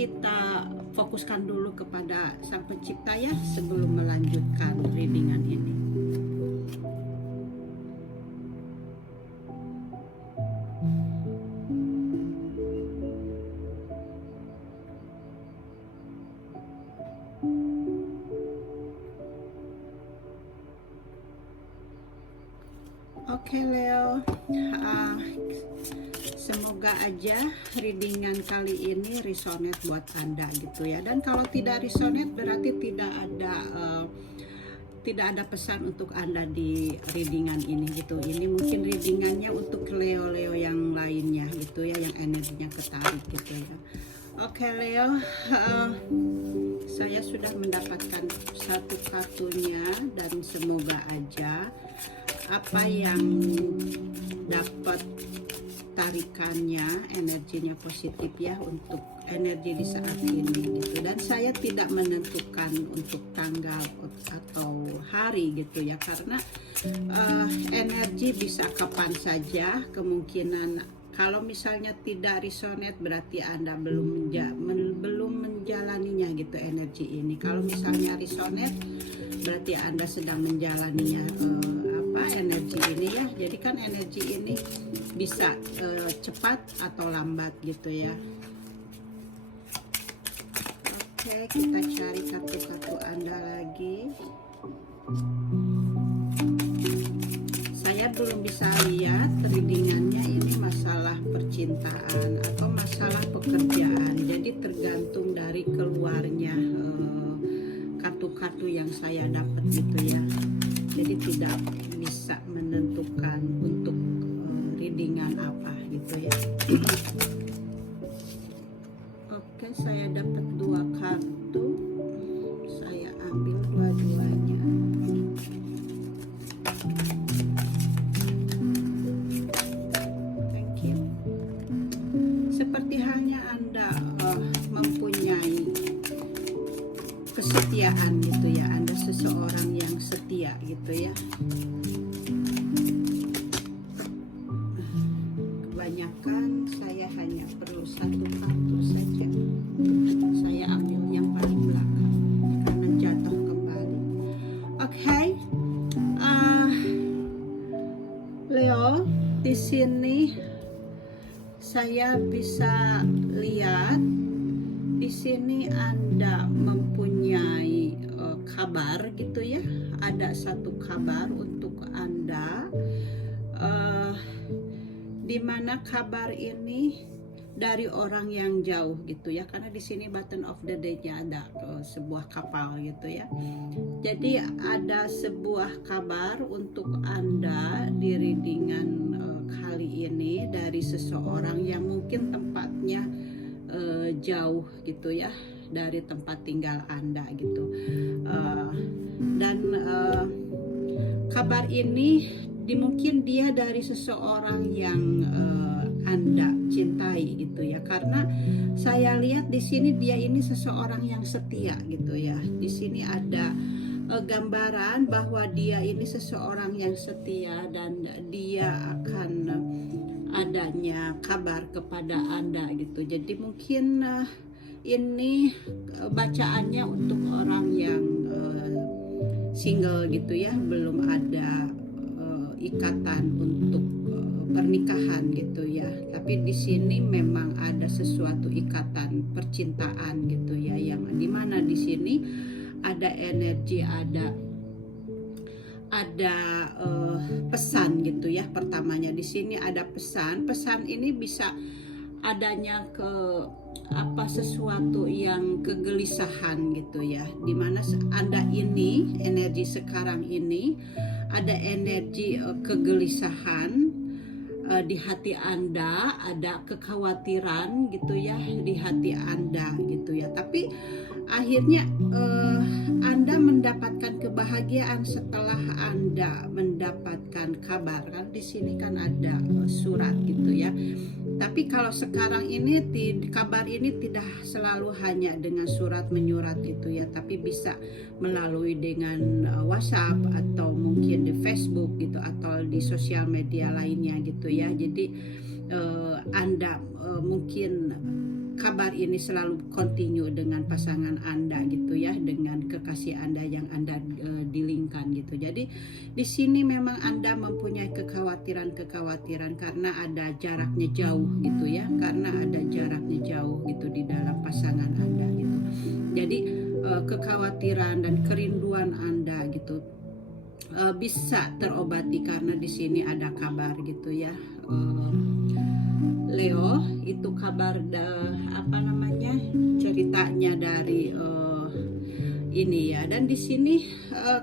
kita fokuskan dulu kepada Sang Pencipta ya sebelum melanjutkan readingan ini. Oke Leo, semoga aja readingan kali ini resonate buat Anda gitu ya. Dan kalau tidak resonate berarti tidak ada pesan untuk Anda di readingan ini gitu. Ini mungkin readingannya untuk Leo-Leo yang lainnya gitu ya, yang energinya ketarik gitu ya. Oke Leo, saya sudah mendapatkan satu kartunya dan semoga aja apa yang dapat tarikannya energinya positif ya untuk energi di saat ini gitu. Dan saya tidak menentukan untuk tanggal atau hari gitu ya, karena energi bisa kapan saja. Kemungkinan kalau misalnya tidak resonate berarti Anda belum menjalaninya gitu energi ini. Kalau misalnya resonate berarti Anda sedang menjalaninya energi ini ya. Jadi kan energi ini bisa cepat atau lambat gitu ya. Oke, kita cari kartu-kartu Anda lagi. Saya belum bisa lihat readingannya ini masalah percintaan atau masalah pekerjaan. Jadi tergantung dari keluarnya kartu-kartu yang saya dapat gitu ya. Jadi tidak bisa menentukan untuk readingan apa gitu ya. Oke, saya dapat 2 kartu. Saya ambil dua-duanya. Thank you. Seperti halnya Anda mempunyai kesetiaan gitu ya. Anda seseorang yang setia gitu ya. Kebanyakan saya hanya perlu 1 kartu saja. Saya ambil yang paling belakang karena jatuh kembali. Oke, Leo, di sini saya bisa lihat di sini Anda mempunyai kabar gitu ya. Ada satu kabar untuk Anda, di mana kabar ini dari orang yang jauh gitu ya, karena di sini button of the day-nya ada sebuah kapal gitu ya. Jadi ada sebuah kabar untuk Anda di readingan kali ini dari seseorang yang mungkin tempatnya jauh gitu ya dari tempat tinggal Anda gitu. Dan kabar ini mungkin dia dari seseorang yang Anda cintai gitu ya, karena saya lihat di sini dia ini seseorang yang setia gitu ya. Di sini ada gambaran bahwa dia ini seseorang yang setia dan dia akan adanya kabar kepada Anda gitu. Jadi mungkin ini bacaannya untuk orang yang single gitu ya, belum ada ikatan untuk pernikahan gitu ya. Tapi di sini memang ada sesuatu ikatan percintaan gitu ya, yang dimana di sini ada energi, ada pesan gitu ya. Pertamanya di sini ada pesan ini bisa adanya sesuatu yang kegelisahan gitu ya, dimana Anda ini energi sekarang ini ada energi kegelisahan di hati Anda, ada kekhawatiran gitu ya di hati Anda gitu ya. Tapi akhirnya Anda mendapatkan kebahagiaan setelah Anda mendapatkan kabar. Kan di sini kan ada surat gitu ya. Tapi kalau sekarang ini kabar ini tidak selalu hanya dengan surat menyurat gitu ya, tapi bisa melalui dengan WhatsApp atau mungkin di Facebook gitu atau di sosial media lainnya gitu ya. Jadi Anda mungkin kabar ini selalu continue dengan pasangan Anda gitu ya, dengan kekasih Anda yang Anda dilingkan gitu. Jadi di sini memang Anda mempunyai kekhawatiran karena ada jaraknya jauh gitu ya, karena ada jaraknya jauh gitu di dalam pasangan Anda gitu. Jadi kekhawatiran dan kerinduan Anda gitu bisa terobati karena di sini ada kabar gitu ya. Leo, itu kabar ceritanya dari ini ya. Dan di sini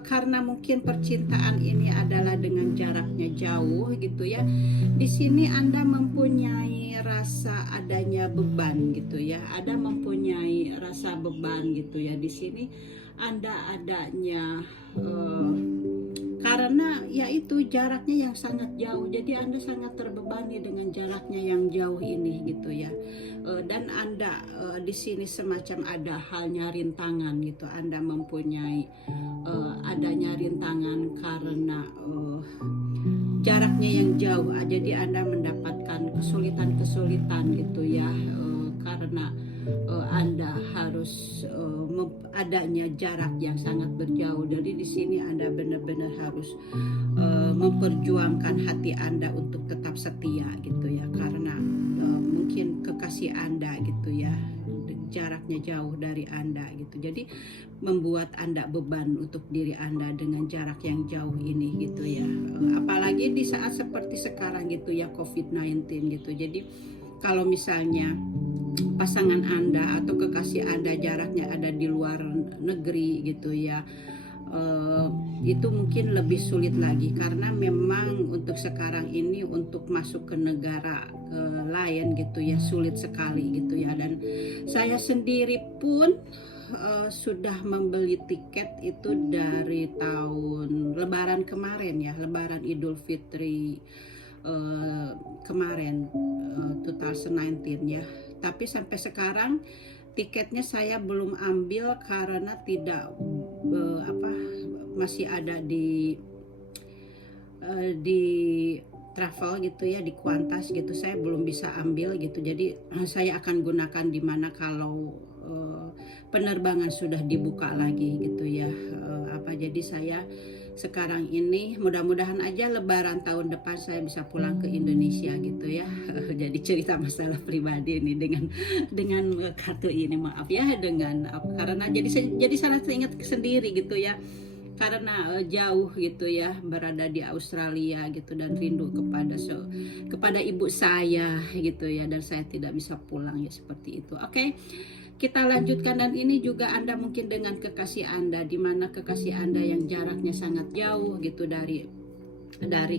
karena mungkin percintaan ini adalah dengan jaraknya jauh gitu ya. Di sini Anda mempunyai rasa adanya beban gitu ya. Ada mempunyai rasa beban gitu ya. Di sini Anda adanya karena yaitu jaraknya yang sangat jauh, jadi Anda sangat terbebani dengan jaraknya yang jauh ini gitu ya. Dan Anda di sini semacam ada halnya rintangan gitu. Anda mempunyai adanya rintangan karena jaraknya yang jauh. Jadi Anda mendapatkan kesulitan gitu ya, karena Anda harus adanya jarak yang sangat berjauh. Jadi di sini Anda benar-benar harus memperjuangkan hati Anda untuk tetap setia gitu ya, karena mungkin kekasih Anda gitu ya jaraknya jauh dari Anda gitu. Jadi membuat Anda beban untuk diri Anda dengan jarak yang jauh ini gitu ya. Apalagi di saat seperti sekarang gitu ya, COVID-19 gitu. Jadi kalau misalnya pasangan Anda atau kekasih Anda jaraknya ada di luar negeri gitu ya, itu mungkin lebih sulit lagi, karena memang untuk sekarang ini untuk masuk ke negara lain gitu ya sulit sekali gitu ya. Dan saya sendiri pun sudah membeli tiket itu dari tahun Lebaran kemarin ya, Lebaran Idul Fitri kemarin 2019 ya. Tapi sampai sekarang tiketnya saya belum ambil karena tidak masih ada di travel gitu ya, di Qantas gitu. Saya belum bisa ambil gitu. Jadi saya akan gunakan di mana kalau penerbangan sudah dibuka lagi gitu ya. Jadi saya sekarang ini mudah-mudahan aja Lebaran tahun depan saya bisa pulang ke Indonesia gitu ya. Jadi cerita masalah pribadi ini dengan kartu ini, maaf ya, dengan karena jadi sangat ingat sendiri gitu ya, karena jauh gitu ya, berada di Australia gitu, dan rindu kepada ibu saya gitu ya, dan saya tidak bisa pulang ya, seperti itu. Oke. Kita lanjutkan, dan ini juga Anda mungkin dengan kekasih Anda, di mana kekasih Anda yang jaraknya sangat jauh gitu dari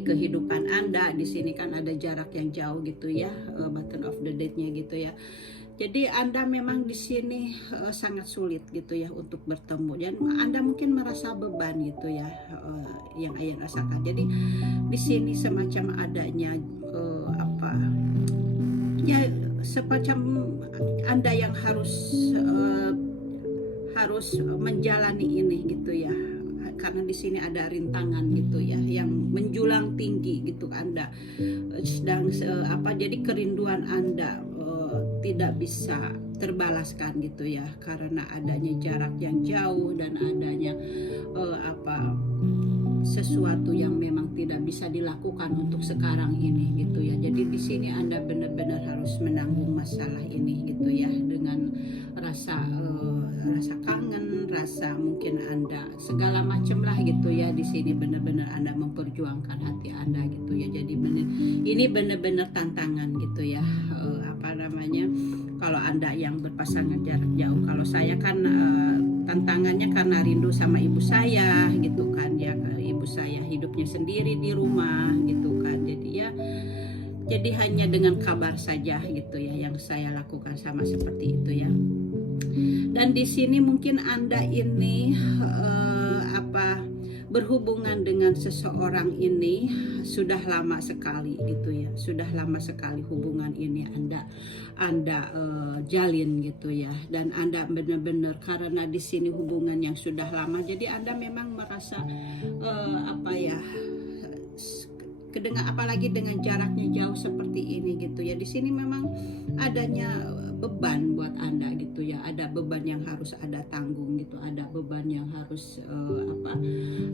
kehidupan Anda. Di sini kan ada jarak yang jauh gitu ya, button of the date-nya gitu ya. Jadi Anda memang di sini sangat sulit gitu ya untuk bertemu, dan Anda mungkin merasa beban gitu ya, yang Ayah rasakan. Jadi di sini semacam adanya ya semacam Anda yang harus menjalani ini gitu ya, karena di sini ada rintangan gitu ya yang menjulang tinggi gitu. Anda sedang jadi kerinduan Anda tidak bisa terbalaskan gitu ya, karena adanya jarak yang jauh dan adanya sesuatu yang memang tidak bisa dilakukan untuk sekarang ini gitu ya. Jadi di sini Anda benar-benar harus menanggung masalah ini gitu ya, dengan rasa kangen, rasa mungkin Anda segala macam lah gitu ya. Di sini benar-benar Anda memperjuangkan hati Anda gitu ya. Jadi ini benar-benar tantangan gitu ya. Kalau Anda yang berpasangan jarak jauh, kalau saya kan tantangannya karena rindu sama ibu saya gitu kan ya. Ibu saya hidupnya sendiri di rumah gitu kan, jadi hanya dengan kabar saja gitu ya yang saya lakukan, sama seperti itu ya. Dan di sini mungkin Anda ini berhubungan dengan seseorang ini sudah lama sekali gitu ya, sudah lama sekali hubungan ini Anda jalin gitu ya. Dan Anda benar-benar, karena di sini hubungan yang sudah lama, jadi Anda memang merasa apalagi dengan jaraknya jauh seperti ini gitu ya. Di sini memang adanya beban buat Anda gitu ya, ada beban yang harus Anda tanggung gitu, ada beban yang harus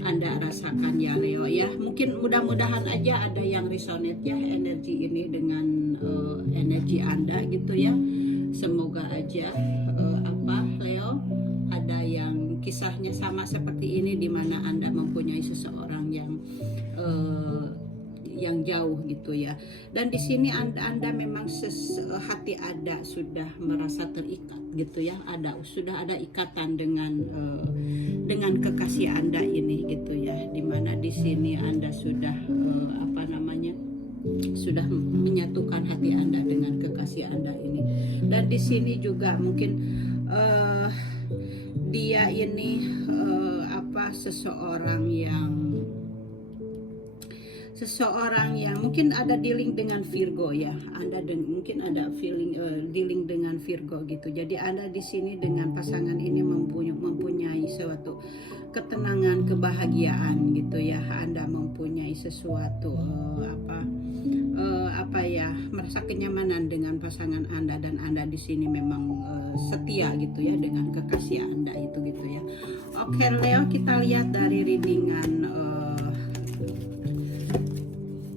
Anda rasakan ya Leo ya. Mungkin mudah-mudahan aja ada yang resonate ya energi ini dengan energi Anda gitu ya. Semoga aja Leo, ada yang kisahnya sama seperti ini, di mana Anda mempunyai seseorang yang jauh gitu ya. Dan di sini anda memang hati Anda sudah merasa terikat gitu ya, sudah ada ikatan dengan kekasih Anda ini gitu ya, dimana di sini Anda sudah sudah menyatukan hati Anda dengan kekasih Anda ini. Dan di sini juga mungkin dia ini seseorang yang mungkin ada dealing dengan Virgo ya. Anda mungkin ada feeling dealing dengan Virgo gitu. Jadi Anda di sini dengan pasangan ini mempunyai suatu ketenangan, kebahagiaan gitu ya. Anda mempunyai sesuatu merasa kenyamanan dengan pasangan Anda, dan Anda di sini memang setia gitu ya dengan kekasih Anda itu gitu ya. Oke Leo, kita lihat dari readingan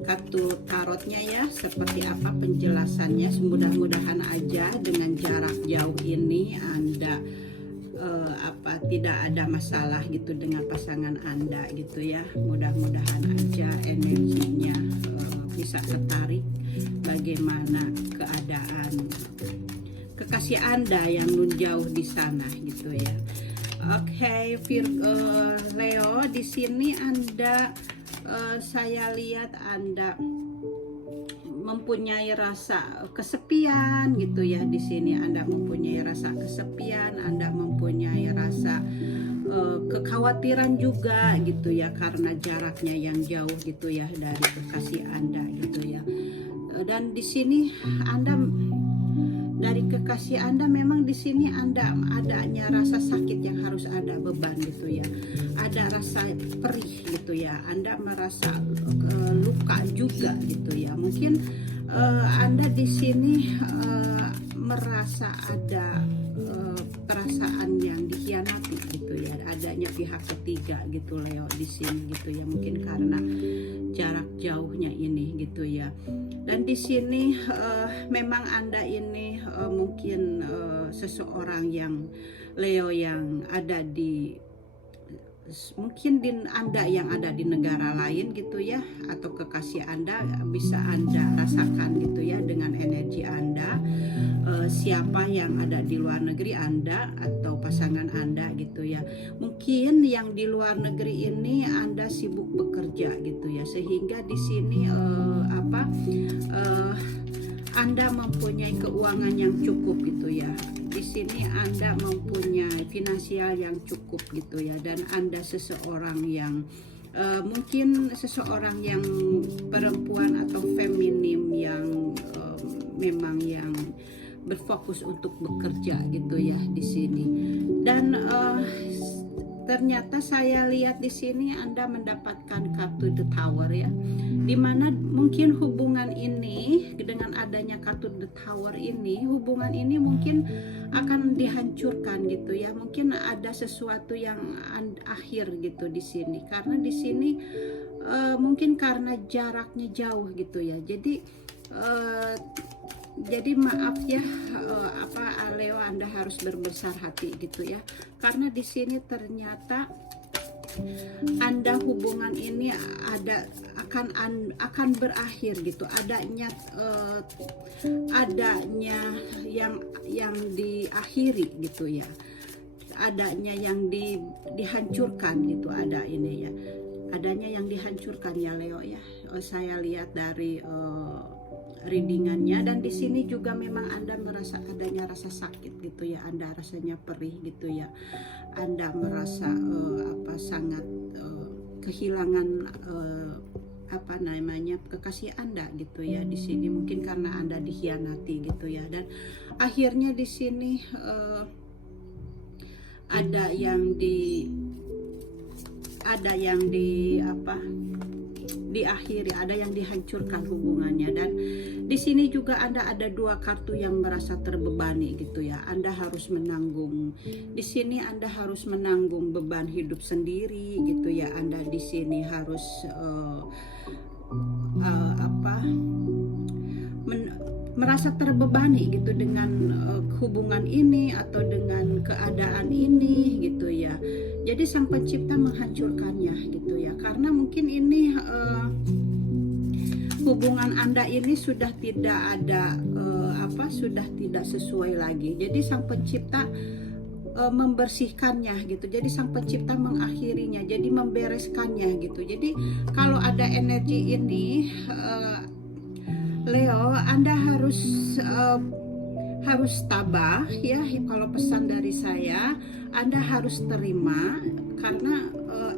kartu tarotnya ya, seperti apa penjelasannya. Mudah-mudahan aja dengan jarak jauh ini Anda tidak ada masalah gitu dengan pasangan Anda gitu ya. Mudah-mudahan aja energinya bisa tertarik bagaimana keadaan kekasih Anda yang jauh di sana gitu ya. Oke, Leo, di sini Anda saya lihat Anda mempunyai rasa kesepian gitu ya. Di sini Anda mempunyai rasa kesepian, Anda mempunyai rasa kekhawatiran juga gitu ya, karena jaraknya yang jauh gitu ya dari kekasih Anda gitu ya. Dan di sini Anda dari kekasih Anda memang di sini Anda adanya rasa sakit yang harus ada beban gitu ya. Ada rasa perih gitu ya. Anda merasa luka juga gitu ya. Mungkin Anda di sini merasa ada perasaan yang dikhianati gitu ya. Adanya pihak ketiga gitu Leo di sini gitu ya. Mungkin karena jarak jauhnya ini gitu ya. Dan di sini memang Anda ini mungkin seseorang yang Leo yang ada di Anda yang ada di negara lain gitu ya, atau kekasih Anda bisa Anda rasakan gitu ya dengan energi Anda. Siapa yang ada di luar negeri Anda atau pasangan Anda gitu ya. Mungkin yang di luar negeri ini Anda sibuk bekerja gitu ya, sehingga di sini Anda mempunyai keuangan yang cukup gitu ya. Di sini Anda mempunyai finansial yang cukup gitu ya, dan Anda seseorang yang mungkin seseorang yang perempuan atau feminim yang memang yang berfokus untuk bekerja gitu ya di sini. Dan ternyata saya lihat di sini Anda mendapatkan kartu The Tower ya, dimana mungkin hubungan ini dengan adanya kartu The Tower ini, hubungan ini mungkin akan dihancurkan gitu ya. Mungkin ada sesuatu yang akhir gitu di sini, karena di sini mungkin karena jaraknya jauh gitu ya. Jadi maaf ya, Leo, Anda harus berbesar hati gitu ya, karena di sini ternyata Anda hubungan ini akan berakhir gitu. Adanya yang diakhiri gitu ya, adanya yang dihancurkan gitu, ada ini ya, adanya yang dihancurkan ya Leo ya. Saya lihat dari readingannya, dan di sini juga memang Anda merasa adanya rasa sakit gitu ya. Anda rasanya perih gitu ya. Anda merasa sangat kehilangan kekasih Anda gitu ya. Di sini mungkin karena Anda dikhianati gitu ya. Dan akhirnya di sini ada yang diakhiri, ada yang dihancurkan hubungannya. Dan di sini juga Anda ada dua kartu yang merasa terbebani gitu ya. Anda harus menanggung. Di sini Anda harus menanggung beban hidup sendiri gitu ya. Anda di sini harus merasa terbebani gitu dengan hubungan ini atau dengan keadaan ini gitu ya. Jadi Sang Pencipta menghancurkannya gitu ya, karena mungkin ini hubungan Anda ini sudah tidak ada sudah tidak sesuai lagi. Jadi Sang Pencipta membersihkannya gitu. Jadi Sang Pencipta mengakhirinya, jadi membereskannya gitu. Jadi kalau ada energi ini Leo, Anda harus tabah ya. Kalau pesan dari saya, Anda harus terima, karena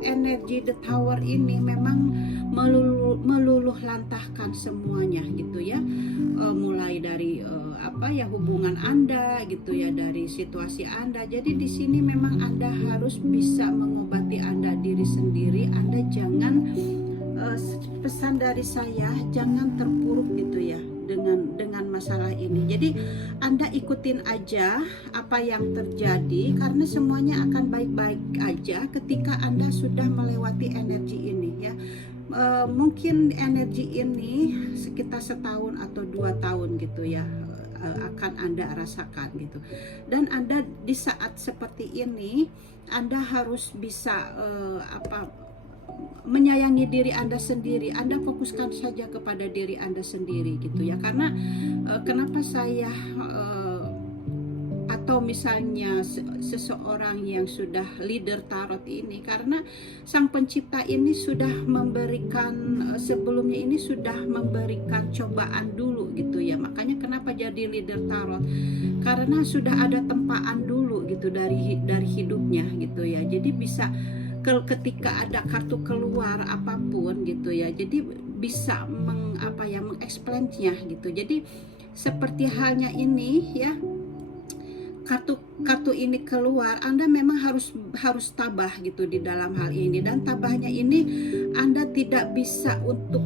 energi The Tower ini memang meluluh lantahkan semuanya gitu ya. Mulai dari hubungan Anda gitu ya, dari situasi Anda. Jadi di sini memang Anda harus bisa mengobati Anda diri sendiri. Anda jangan pesan dari saya, jangan terpuruk gitu ya dengan masalah ini. Jadi Anda ikutin aja apa yang terjadi, karena semuanya akan baik-baik aja ketika Anda sudah melewati energi ini ya. Mungkin energi ini sekitar 1 atau 2 tahun gitu ya akan Anda rasakan gitu. Dan Anda di saat seperti ini Anda harus bisa menyayangi diri Anda sendiri. Anda fokuskan saja kepada diri Anda sendiri gitu ya. Karena kenapa saya atau misalnya seseorang yang sudah leader tarot ini, karena Sang Pencipta ini sudah memberikan sebelumnya ini sudah memberikan cobaan dulu gitu ya. Makanya kenapa jadi leader tarot, karena sudah ada tempaan dulu gitu dari hidupnya gitu ya. Jadi bisa ketika ada kartu keluar apapun gitu ya, jadi bisa mengeksplainnya gitu. Jadi seperti halnya ini ya, kartu ini keluar, Anda memang harus tabah gitu di dalam hal ini. Dan tabahnya ini Anda tidak bisa untuk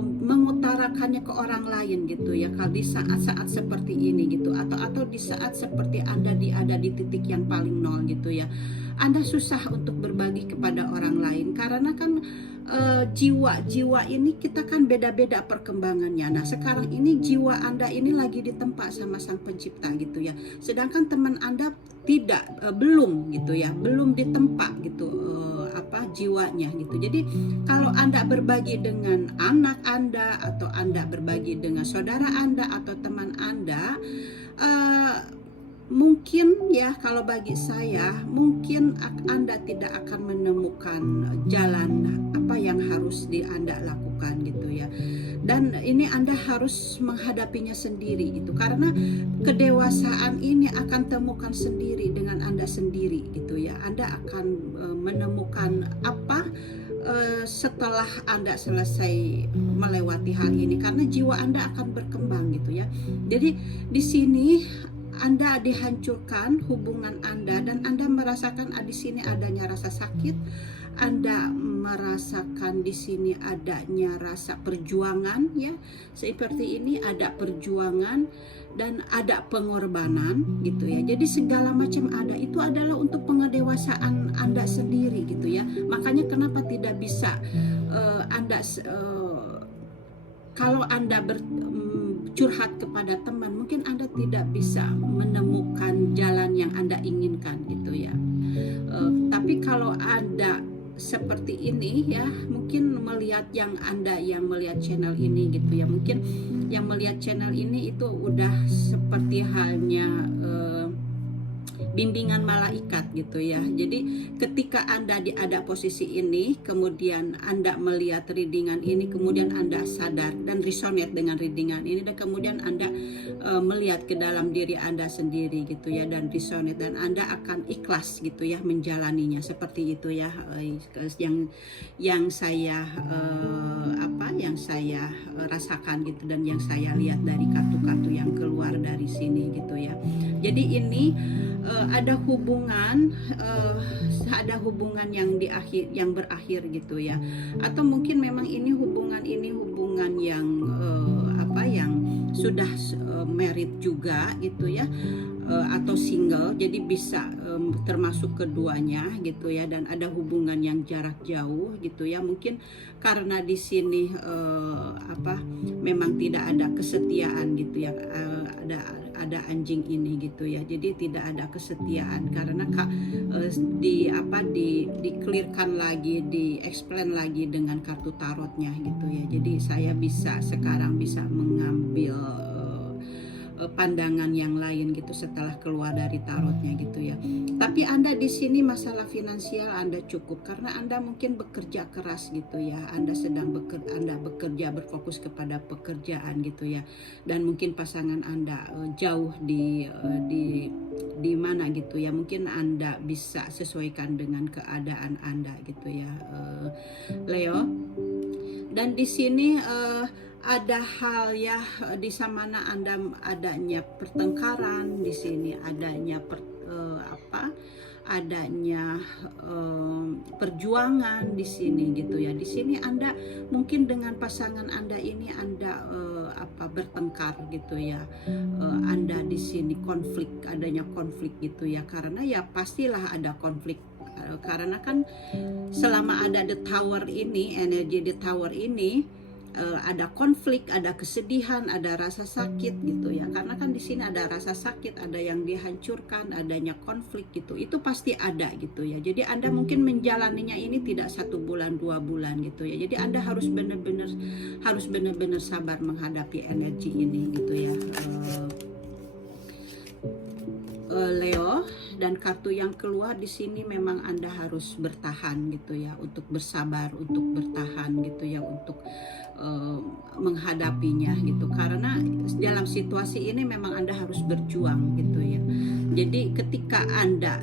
mengutarakannya ke orang lain gitu ya, kalau di saat-saat seperti ini gitu, atau di saat seperti Anda ada di titik yang paling nol gitu ya. Anda susah untuk berbagi kepada orang lain, karena kan jiwa ini kita kan beda-beda perkembangannya. Nah sekarang ini jiwa Anda ini lagi ditempa sama Sang Pencipta gitu ya, sedangkan teman Anda belum gitu ya, belum ditempa gitu jiwanya gitu. Jadi kalau Anda berbagi dengan anak Anda, atau Anda berbagi dengan saudara Anda atau teman Anda, mungkin ya, kalau bagi saya mungkin Anda tidak akan menemukan jalan apa yang harus Anda lakukan gitu ya. Dan ini Anda harus menghadapinya sendiri gitu, karena kedewasaan ini akan temukan sendiri dengan Anda sendiri gitu ya. Anda akan menemukan apa setelah Anda selesai melewati hal ini, karena jiwa Anda akan berkembang gitu ya. Jadi di sini Anda dihancurkan hubungan Anda, dan Anda merasakan di sini adanya rasa sakit. Anda merasakan di sini adanya rasa perjuangan ya. Seperti ini ada perjuangan dan ada pengorbanan gitu ya. Jadi segala macam ada, itu adalah untuk pengedewasaan Anda sendiri gitu ya. Makanya kenapa tidak bisa kalau Anda curhat kepada teman, mungkin Anda tidak bisa menemukan jalan yang Anda inginkan gitu ya. Tapi kalau Anda seperti ini ya, mungkin melihat yang melihat channel ini gitu ya, mungkin yang melihat channel ini itu udah seperti halnya bimbingan malaikat gitu ya. Jadi ketika Anda ada posisi ini, kemudian Anda melihat readingan ini, kemudian Anda sadar dan resonate dengan readingan ini, dan kemudian Anda melihat ke dalam diri Anda sendiri gitu ya, dan resonate, dan Anda akan ikhlas gitu ya menjalaninya. Seperti itu ya yang saya rasakan gitu, dan yang saya lihat dari kartu-kartu yang keluar dari sini gitu ya. Jadi ini ada hubungan, yang berakhir gitu ya, atau mungkin memang ini hubungan yang yang sudah married juga gitu ya, atau single, jadi bisa termasuk keduanya gitu ya, dan ada hubungan yang jarak jauh gitu ya. Mungkin karena di sini memang tidak ada kesetiaan gitu ya, ada anjing ini gitu ya, jadi tidak ada kesetiaan karena di clearkan lagi, di explain lagi dengan kartu tarotnya gitu ya. Jadi saya sekarang bisa mengambil pandangan yang lain gitu setelah keluar dari tarotnya gitu ya. Tapi Anda di sini masalah finansial Anda cukup karena Anda mungkin bekerja keras gitu ya. Anda bekerja, berfokus kepada pekerjaan gitu ya. Dan mungkin pasangan Anda jauh di mana gitu ya. Mungkin Anda bisa sesuaikan dengan keadaan Anda gitu ya, Leo. Dan di sini ada hal ya di mana Anda adanya pertengkaran, di sini adanya perjuangan di sini gitu ya. Di sini Anda mungkin dengan pasangan Anda ini Anda bertengkar gitu ya. Anda di sini adanya konflik gitu ya, karena ya pastilah ada konflik karena kan selama ada the tower ini, energi the tower ini, ada konflik, ada kesedihan, ada rasa sakit gitu ya. Karena kan di sini ada rasa sakit, ada yang dihancurkan, adanya konflik gitu. Itu pasti ada gitu ya. Jadi Anda mungkin menjalaninya ini tidak 1 bulan, 2 bulan gitu ya. Jadi Anda harus benar-benar sabar menghadapi energi ini gitu ya, Leo. Dan kartu yang keluar di sini memang Anda harus bertahan gitu ya, untuk bersabar, untuk bertahan gitu ya, untuk menghadapinya gitu. Karena dalam situasi ini memang Anda harus berjuang gitu ya. Jadi ketika Anda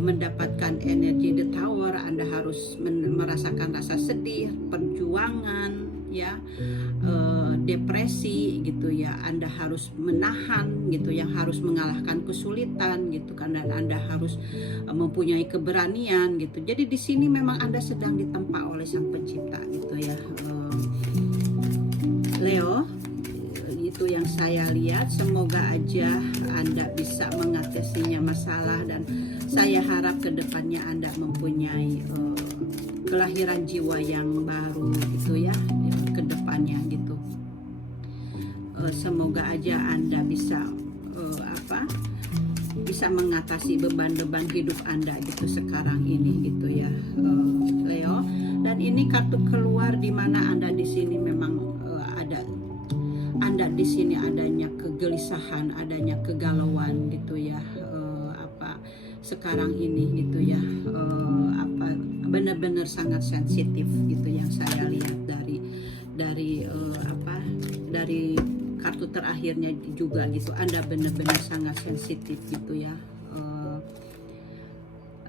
mendapatkan energi the tower, Anda harus merasakan rasa sedih, perjuangan ya, depresi gitu ya. Anda harus menahan gitu, yang harus mengalahkan kesulitan gitu kan, dan Anda harus mempunyai keberanian gitu. Jadi di sini memang Anda sedang ditempa oleh Sang Pencipta gitu ya, Leo. Itu yang saya lihat. Semoga aja Anda bisa mengatasinya masalah, dan saya harap kedepannya Anda mempunyai kelahiran jiwa yang baru gitu ya, kedepannya gitu. Semoga aja Anda bisa bisa mengatasi beban-beban hidup Anda gitu sekarang ini gitu ya, Leo. Dan ini kartu keluar di mana Anda di sini memang Anda di sini adanya kegelisahan, adanya kegalauan gitu ya, sekarang ini gitu ya, benar-benar sangat sensitif gitu yang saya lihat dari kartu terakhirnya juga gitu. Anda benar-benar sangat sensitif gitu ya,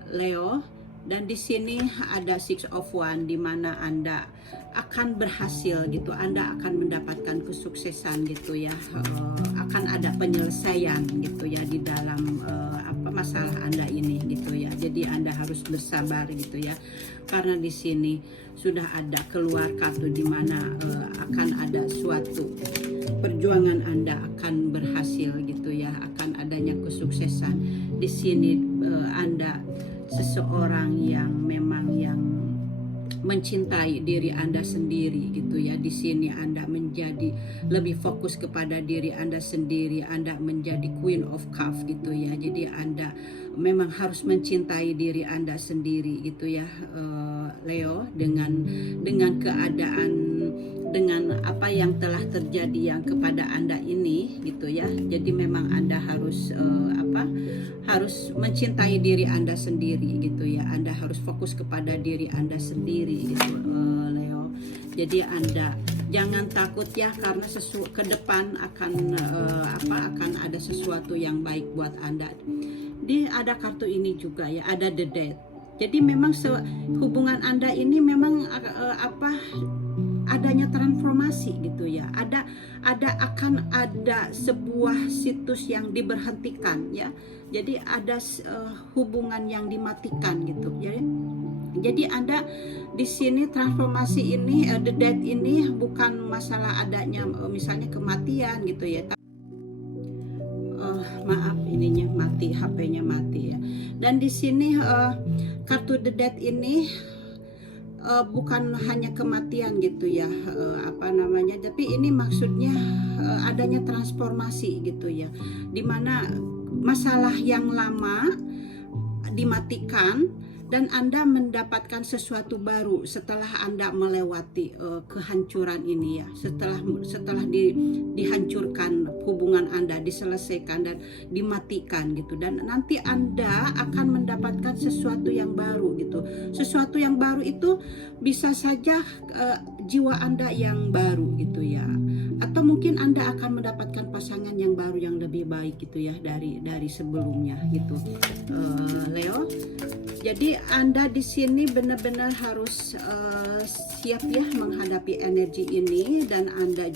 Leo. Dan di sini ada Six of Wands di mana Anda akan berhasil gitu, Anda akan mendapatkan kesuksesan gitu ya, akan ada penyelesaian gitu ya di dalam masalah Anda ini gitu ya. Jadi Anda harus bersabar gitu ya, karena di sini sudah ada keluar kartu di mana akan ada suatu perjuangan Anda akan berhasil gitu ya, akan adanya kesuksesan. Di sini Anda seseorang yang memang yang mencintai diri Anda sendiri gitu ya. Di sini Anda menjadi lebih fokus kepada diri Anda sendiri. Anda menjadi Queen of Cups gitu ya. Jadi Anda memang harus mencintai diri Anda sendiri gitu ya, Leo, dengan keadaan, dengan apa yang telah terjadi yang kepada Anda ini gitu ya. Jadi memang Anda harus harus mencintai diri Anda sendiri gitu ya. Anda harus fokus kepada diri Anda sendiri gitu, Leo. Jadi Anda jangan takut ya, karena ke depan akan ada sesuatu yang baik buat Anda. Ada kartu ini juga ya, ada the death. Jadi memang hubungan Anda ini memang adanya transformasi gitu ya. Akan ada sebuah situs yang diberhentikan ya. Jadi ada hubungan yang dimatikan gitu. Jadi Anda di sini transformasi ini, the death ini bukan masalah adanya misalnya kematian gitu ya. Maaf ininya mati, HP-nya mati ya. Dan di sini kartu the death ini bukan hanya kematian gitu ya, tapi ini maksudnya adanya transformasi gitu ya, dimana masalah yang lama dimatikan dan Anda mendapatkan sesuatu baru setelah Anda melewati kehancuran ini ya, setelah dihancurkan hubungan Anda, diselesaikan dan dimatikan gitu, dan nanti Anda akan mendapatkan sesuatu yang baru gitu. Sesuatu yang baru itu bisa saja jiwa Anda yang baru gitu ya, atau mungkin Anda akan mendapatkan pasangan yang baru yang lebih baik gitu ya dari sebelumnya gitu, Leo. Jadi Anda di sini benar-benar harus siap ya menghadapi energi ini, dan Anda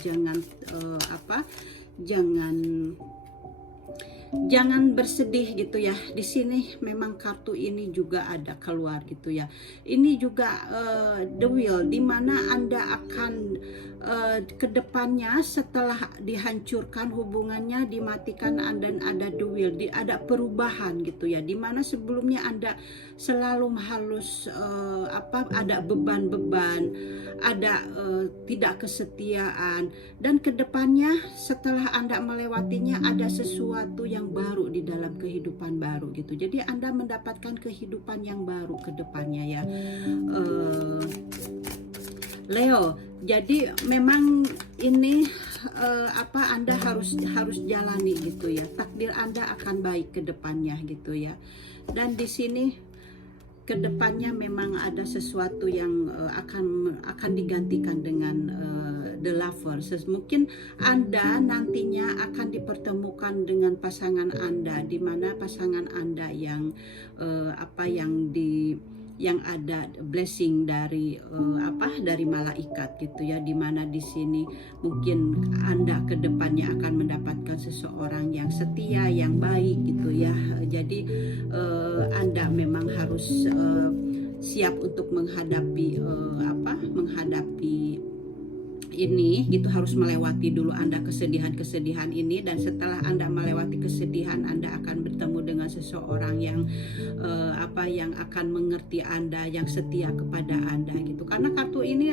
jangan bersedih gitu ya. Di sini memang kartu ini juga ada keluar gitu ya. Ini juga the will, dimana Anda akan kedepannya setelah dihancurkan hubungannya, dimatikan, dan ada the will, ada perubahan gitu ya, dimana sebelumnya Anda selalu harus ada beban-beban, ada tidak kesetiaan, dan kedepannya setelah Anda melewatinya ada sesuatu yang baru di dalam kehidupan baru gitu. Jadi Anda mendapatkan kehidupan yang baru kedepannya ya, Leo. Jadi memang ini Anda harus jalani gitu ya. Takdir Anda akan baik ke depannya gitu ya. Dan di sini ke depannya memang ada sesuatu yang akan digantikan dengan the lovers. Mungkin Anda nantinya akan dipertemukan dengan pasangan Anda, di mana pasangan Anda yang ada blessing dari malaikat gitu ya, dimana di sini mungkin Anda kedepannya akan mendapatkan seseorang yang setia, yang baik gitu ya. Jadi Anda memang harus siap untuk menghadapi ini gitu, harus melewati dulu Anda kesedihan ini, dan setelah Anda melewati kesedihan Anda akan bertemu dengan seseorang yang akan mengerti Anda, yang setia kepada Anda gitu. Karena kartu ini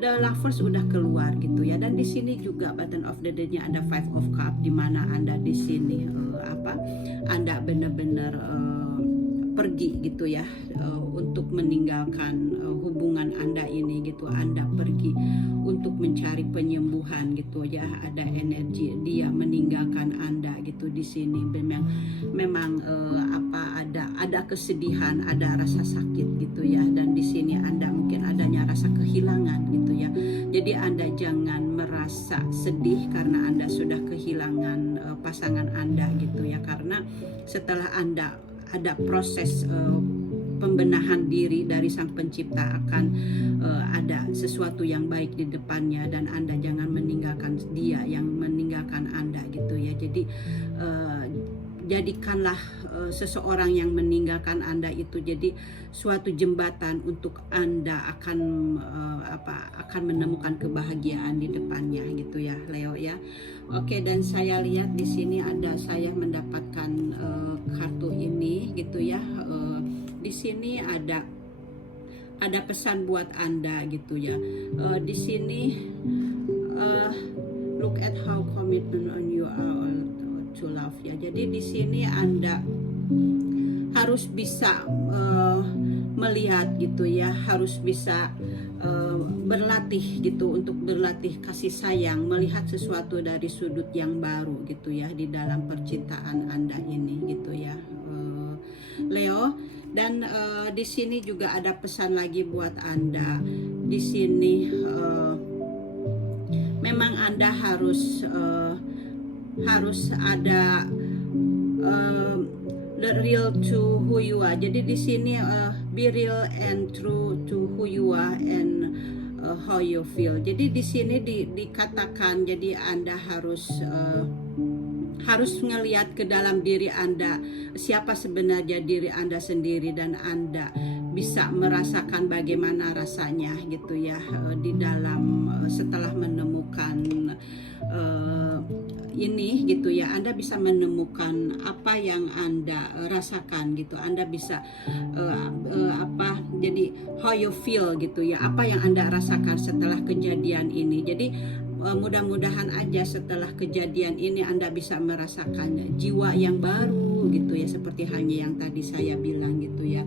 the lovers udah keluar gitu ya, dan di sini juga button of the dead-nya ada five of cup, di mana Anda di sini Anda benar-benar pergi gitu ya, untuk meninggalkan hubungan Anda ini gitu. Anda pergi untuk mencari penyembuhan gitu ya. Ada energi dia meninggalkan Anda gitu di sini. Memang ada kesedihan, ada rasa sakit gitu ya. Dan di sini Anda mungkin adanya rasa kehilangan gitu ya. Jadi Anda jangan merasa sedih karena Anda sudah kehilangan pasangan Anda gitu ya. Karena setelah Anda ada proses pembenahan diri dari Sang Pencipta, akan ada sesuatu yang baik di depannya, dan Anda jangan meninggalkan dia yang meninggalkan Anda gitu ya. Jadi jadikanlah seseorang yang meninggalkan Anda itu jadi suatu jembatan untuk Anda akan menemukan kebahagiaan di depannya gitu ya, Leo ya. Oke, dan saya lihat di sini saya mendapatkan kartu ini gitu ya. Di sini ada pesan buat Anda gitu ya. Di sini look at how commitment on you are to love ya. Jadi di sini Anda harus bisa melihat gitu ya, harus bisa berlatih gitu, untuk berlatih kasih sayang, melihat sesuatu dari sudut yang baru gitu ya di dalam percintaan Anda ini gitu ya, Leo. Dan di sini juga ada pesan lagi buat Anda. Di sini memang Anda harus ada the real to who you are. Jadi di sini be real and true to who you are, and how you feel. Jadi di sini dikatakan, jadi Anda harus ngelihat ke dalam diri Anda, siapa sebenarnya diri Anda sendiri, dan Anda bisa merasakan bagaimana rasanya gitu ya, di dalam setelah menemukan ini gitu ya, Anda bisa menemukan apa yang Anda rasakan gitu. Anda bisa jadi how you feel gitu ya, apa yang Anda rasakan setelah kejadian ini. Jadi mudah-mudahan aja setelah kejadian ini Anda bisa merasakan jiwa yang baru gitu ya, seperti hanya yang tadi saya bilang gitu ya,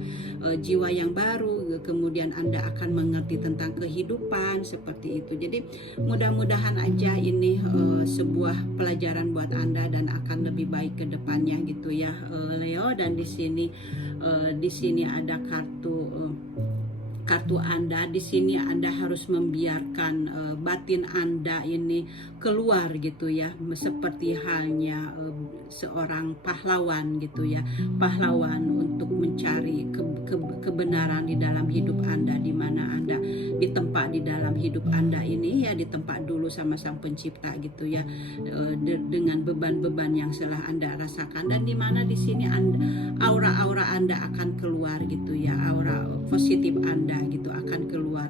jiwa yang baru, kemudian Anda akan mengerti tentang kehidupan seperti itu. Jadi mudah-mudahan aja ini sebuah pelajaran buat Anda dan akan lebih baik ke depannya gitu ya, Leo. Dan di sini ada kartu Anda. Di sini Anda harus membiarkan batin Anda ini keluar gitu ya, seperti halnya seorang pahlawan gitu ya, pahlawan untuk mencari kebenaran di dalam hidup Anda, di mana Anda ditempa di dalam hidup Anda ini ya, ditempa dulu sama Sang Pencipta gitu ya, dengan beban-beban yang telah Anda rasakan, dan di mana di sini aura-aura Anda akan keluar gitu ya, aura positif Anda gitu akan keluar,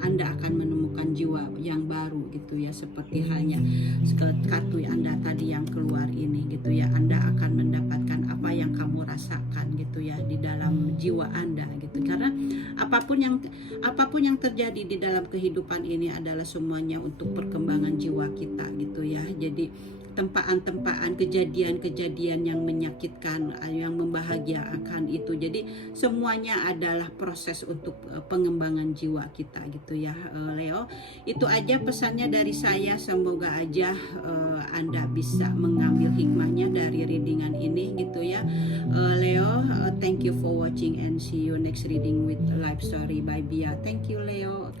Anda akan menemukan jiwa yang baru gitu ya, seperti halnya kartu Anda tadi yang keluar ini gitu ya. Anda akan mendapatkan apa yang kamu rasakan gitu ya di dalam jiwa Anda gitu, karena apapun yang terjadi di dalam kehidupan ini adalah semuanya untuk perkembangan jiwa kita gitu ya. Jadi tempaan-tempaan, kejadian-kejadian yang menyakitkan, yang membahagiakan itu, jadi semuanya adalah proses untuk pengembangan jiwa kita gitu ya, Leo. Itu aja pesannya dari saya. Semoga aja Anda bisa mengambil hikmahnya dari readingan ini gitu ya, Leo. Thank you for watching and see you next reading with Life Story by Bia. Thank you, Leo.